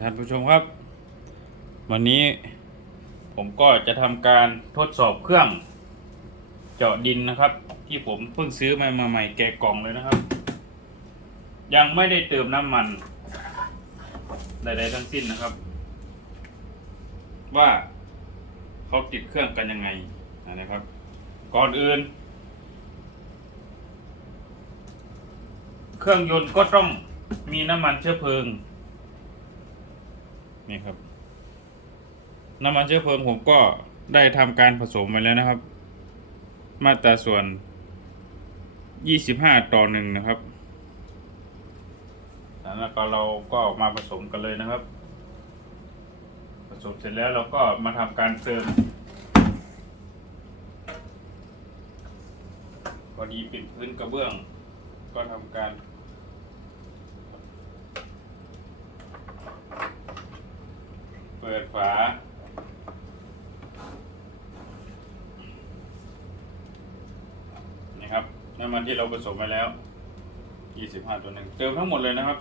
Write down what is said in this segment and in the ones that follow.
ท่านผู้ชมครับ วันนี้ผมก็จะทำการทดสอบเครื่องเจาะดินนะครับ ที่ผมเพิ่งซื้อมามาใหม่แกะกล่องเลยนะครับ ยังไม่ได้เติมน้ำมันใดๆทั้งสิ้นนะครับ ว่าเขาติดเครื่องกันยังไงนะครับ ก่อนอื่น เครื่องยนต์ก็ต้องมีน้ำมันเชื้อเพลิง นี่ครับ น้ำมันเชื้อเพลิงผมก็ได้ทำการผสมไว้แล้วนะครับ มาตราส่วน 25 ต่อหนึ่งนะครับ แล้วก็เราก็มาผสมกันเลยนะครับ ผสมเสร็จแล้วเราก็มาทำการเติมพอดีเป็นพื้นกระเบื้อง ก็ทำการ ปิดฝานี่ครับน้ำมันที่เราผสมไปแล้ว 25 ตัวหนึ่งเติมทั้งหมดเลยนะครับ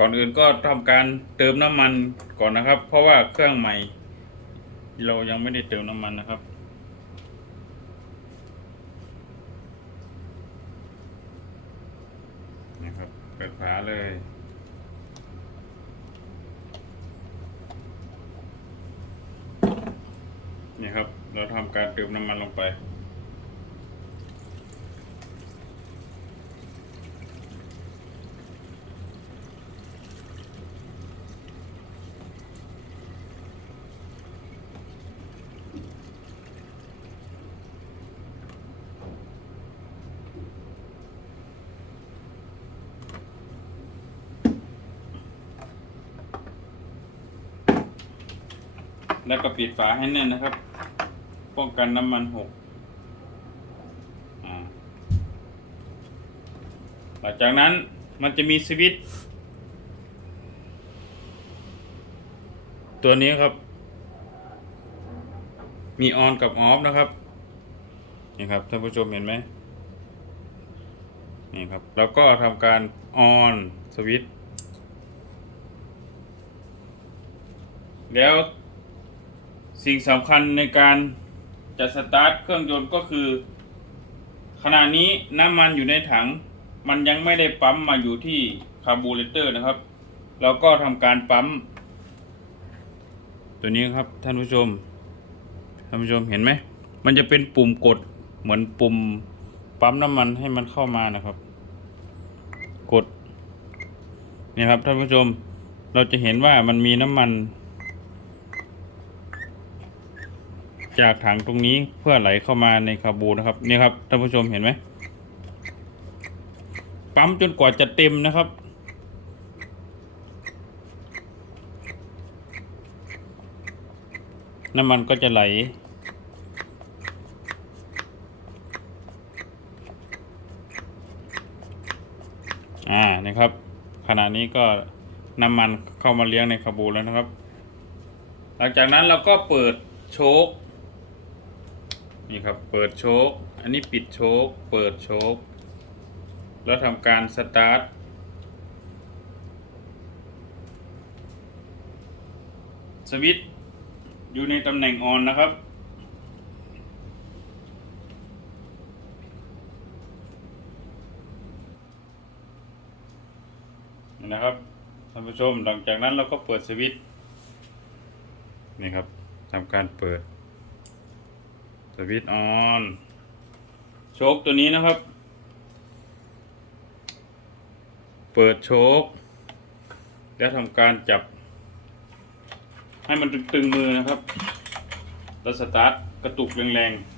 ก่อนอื่นก็ทำการเติมน้ำมันก่อนนะครับ เพราะว่าเครื่องใหม่ เรายังไม่ได้เติมน้ำมันนะครับ นะครับเปิดฝาเลยนี่ครับ เราทำการเติมน้ำมันลงไป แล้วก็ปิดฝาให้แน่นนะครับ ป้องกันน้ำมันหกหลังจากนั้นมันจะมีสวิตตัวนี้ครับ มีออนกับออฟนะครับ นี่ครับท่านผู้ชมเห็นไหมนี่ครับ แล้วก็ทำการออนสวิตแล้ว สิ่งสำคัญในการจะสตาร์ทเครื่องยนต์ก็คือ ขณะนี้น้ำมันอยู่ในถัง มันยังไม่ได้ปั๊มมาอยู่ที่คาร์บูเรเตอร์นะครับ เราก็ทำการปั๊ม ตัวนี้ครับท่านผู้ชม ท่านผู้ชมเห็นไหม มันจะเป็นปุ่มกดเหมือนปุ่มปั๊มน้ำมันให้มันเข้ามานะครับ กดนี่ครับท่านผู้ชมเราจะเห็นว่ามันมีน้ำมัน จากถังตรงนี้เพื่อไหลเข้ามาในคาบูนะครับนี่ครับท่านผู้ชมเห็นไหมปั๊มจนกว่าจะเต็มนะครับ น้ำมันก็จะไหลอ่านะครับ ขณะนี้ก็น้ำมันเข้ามาเลี้ยงในคาบูแล้วนะครับ หลังจากนั้นเราก็เปิดโชค นี่ครับเปิดโชคอันนี้ปิดโชคเปิดโชคแล้วทำการสตาร์ทสวิตช์อยู่ในตำแหน่งออนนะครับนี่นะครับท่านผู้ชมหลังจากนั้นเราก็เปิดสวิตช์นี่ครับทำการเปิด สวิตช์ออนโชคตัวนี้นะครับ เปิดโชคแล้วทำการจับ ให้มันตึงๆมือนะครับแล้วสตาร์ทกระตุกแรงๆ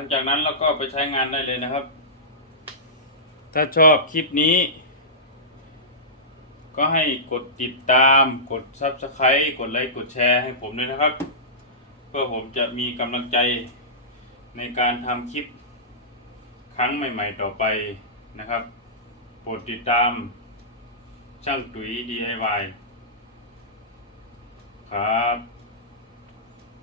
ลังจากนั้นเราก็ไปใช้งานได้เลยนะครับ ถ้าชอบคลิปนี้ ก็ให้กดติดตาม กด Subscribe กดไลค์ กดแชร์ให้ผมด้วยนะครับ เพื่อผมจะมีกำลังใจในการทำคลิปครั้งใหม่ ๆ ต่อไปนะครับ โปรดติดตามช่างตุ๋ย DIY ครับ